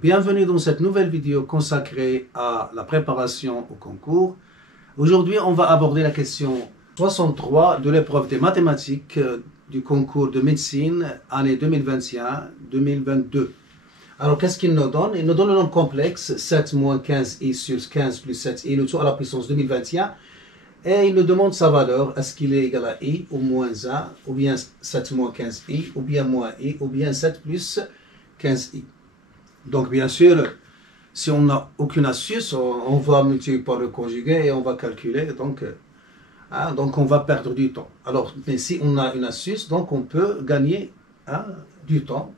Bienvenue dans cette nouvelle vidéo consacrée à la préparation au concours. Aujourd'hui, on va aborder la question 63 de l'épreuve des mathématiques du concours de médecine année 2021-2022. Alors, qu'est-ce qu'il nous donne? Il nous donne un nombre complexe, 7 moins 15i sur 15 plus 7i, le tout à la puissance 2021. Et il nous demande sa valeur, est-ce qu'il est égal à i ou moins 1, ou bien 7 moins 15i, ou bien moins i, ou bien 7 plus 15i. Donc, bien sûr, si on n'a aucune astuce, on va multiplier par le conjugué et on va calculer. Donc, on va perdre du temps. Alors, mais si on a une astuce, donc on peut gagner du temps,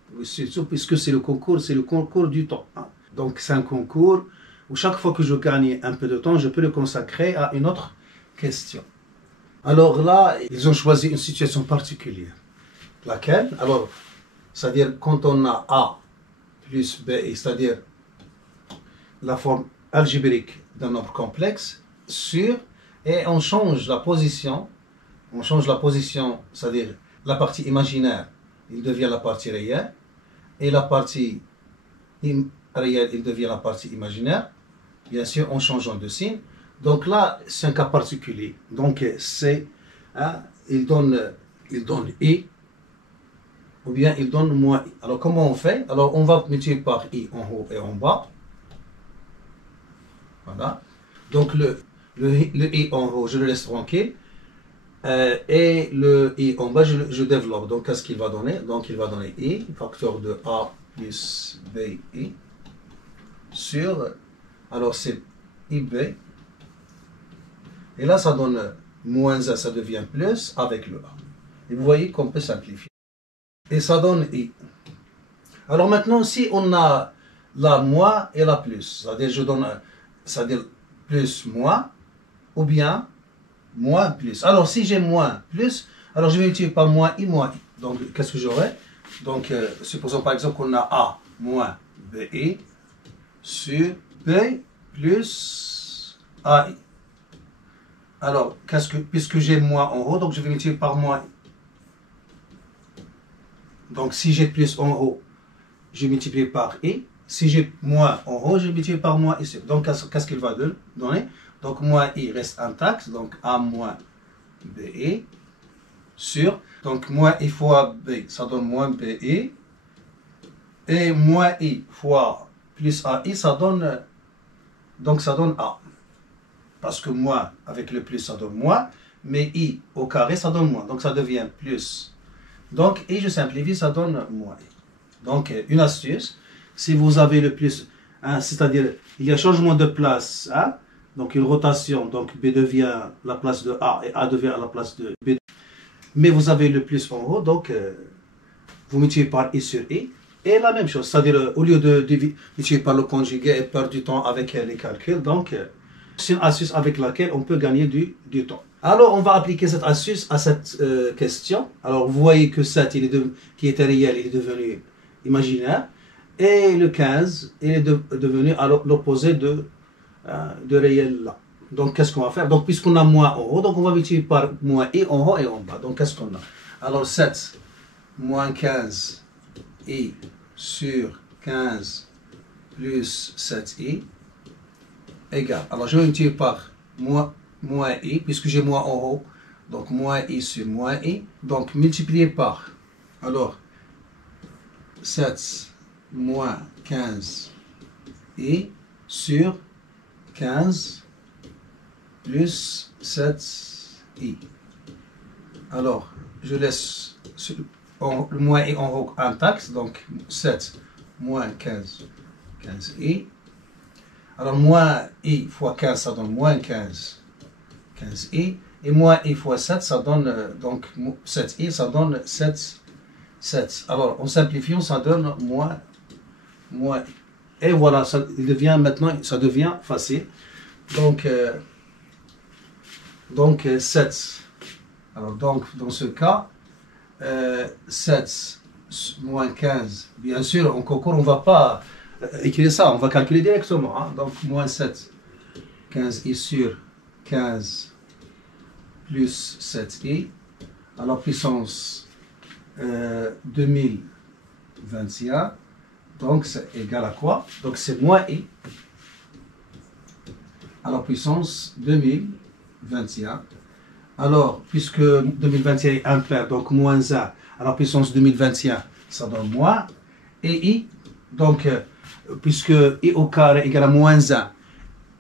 puisque c'est le concours du temps. Donc, c'est un concours où chaque fois que je gagne un peu de temps, je peux le consacrer à une autre question. Alors là, ils ont choisi une situation particulière. Laquelle? Alors, c'est-à-dire quand on a A plus B, c'est-à-dire la forme algébrique d'un nombre complexe, et on change la position, c'est-à-dire la partie imaginaire, il devient la partie réelle, et la partie réelle, il devient la partie imaginaire, bien sûr en changeant de signe. Donc là, c'est un cas particulier. Donc c'est, il donne I, ou bien il donne moins i. Alors comment on fait? Alors on va multiplier par i en haut et en bas. Voilà. Donc le i en haut, je le laisse tranquille. Et le i en bas, je développe. Donc qu'est-ce qu'il va donner? Donc il va donner i, facteur de a plus bi, sur, alors c'est ib. Et là, ça donne moins 1, ça devient plus avec le a. Et vous voyez qu'on peut simplifier. Et ça donne i. Alors maintenant, si on a la moins et la plus, c'est-à-dire plus moins, ou bien moins plus. Alors si j'ai moins plus, alors je vais utiliser par moins i. Donc qu'est-ce que j'aurai? Donc supposons par exemple qu'on a a moins bi sur b plus ai. Alors puisque j'ai moins en haut, donc je vais multiplier par moins i. Donc si j'ai plus en haut, je multiplie par i. Si j'ai moins en haut, je multiplie par moins ici. Donc qu'est-ce qu'il va donner? Donc moins i reste intact, donc a moins bi sur, donc moins i fois b, ça donne moins bi, et moins i fois plus ai, ça donne a. Parce que moins avec le plus, ça donne moins, mais i au carré, ça donne moins. Donc ça devient plus. Donc, et je simplifie, ça donne moins i. Donc, une astuce, si vous avez le plus, c'est-à-dire, il y a changement de place, donc une rotation, donc B devient la place de A et A devient la place de B. Mais vous avez le plus en haut, donc vous multipliez par I sur I. Et la même chose, c'est-à-dire, au lieu de multiplier par le conjugué et perdre du temps avec les calculs, donc c'est une astuce avec laquelle on peut gagner du temps. Alors, on va appliquer cette astuce à cette question. Alors, vous voyez que 7, qui était réel, il est devenu imaginaire. Et le 15, il est devenu l'opposé de réel là. Donc, qu'est-ce qu'on va faire? Donc, puisqu'on a moins en haut, donc on va multiplier par moins i en haut et en bas. Donc, qu'est-ce qu'on a? Alors, 7 moins 15 i sur 15 plus 7i égale. Alors, je vais multiplier par moins i, puisque j'ai moins en haut. Donc, moins i sur moins i. Donc, multiplié par, alors, 7 moins 15 i sur 15 plus 7i. Alors, je laisse le moins i en haut intact. Donc, 7 moins 15i. Alors, moins i fois 15, ça donne moins 15i. Et moins i fois 7, ça donne, donc 7i, ça donne 7. Alors, en simplifiant, ça donne moins i. Et voilà, ça devient facile. Donc 7. Alors, donc, dans ce cas, 7 moins 15, bien sûr, en concours, on ne va pas écrire ça, on va calculer directement. Donc, moins 7, 15i sur 15 plus 7i, à la puissance 2021, Donc c'est égal à quoi? Donc c'est moins i à la puissance 2021. Alors, puisque 2021 est impair, donc moins a à la puissance 2021, ça donne moins. Et i, donc, puisque i au carré égale à moins 1,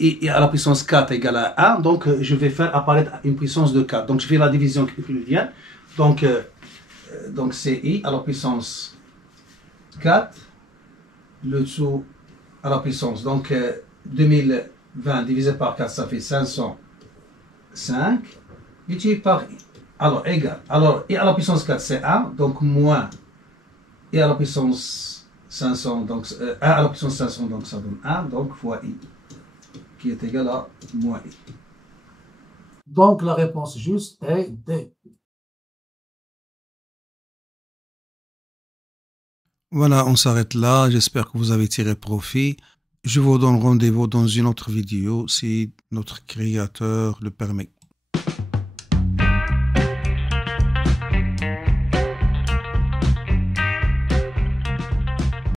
et à la puissance 4 égale à 1, donc je vais faire apparaître une puissance de 4. Donc je fais la division euclidienne. Donc c'est i à la puissance 4, le dessous à la puissance. Donc 2020 divisé par 4, ça fait 505, multiplié par i. Alors égal. Alors i à la puissance 4, c'est 1, donc moins i à la puissance 500, donc 1 à la puissance 500, donc ça donne 1, donc fois i, qui est égal à moins i. Donc la réponse juste est D. Voilà, on s'arrête là. J'espère que vous avez tiré profit. Je vous donne rendez-vous dans une autre vidéo si notre créateur le permet.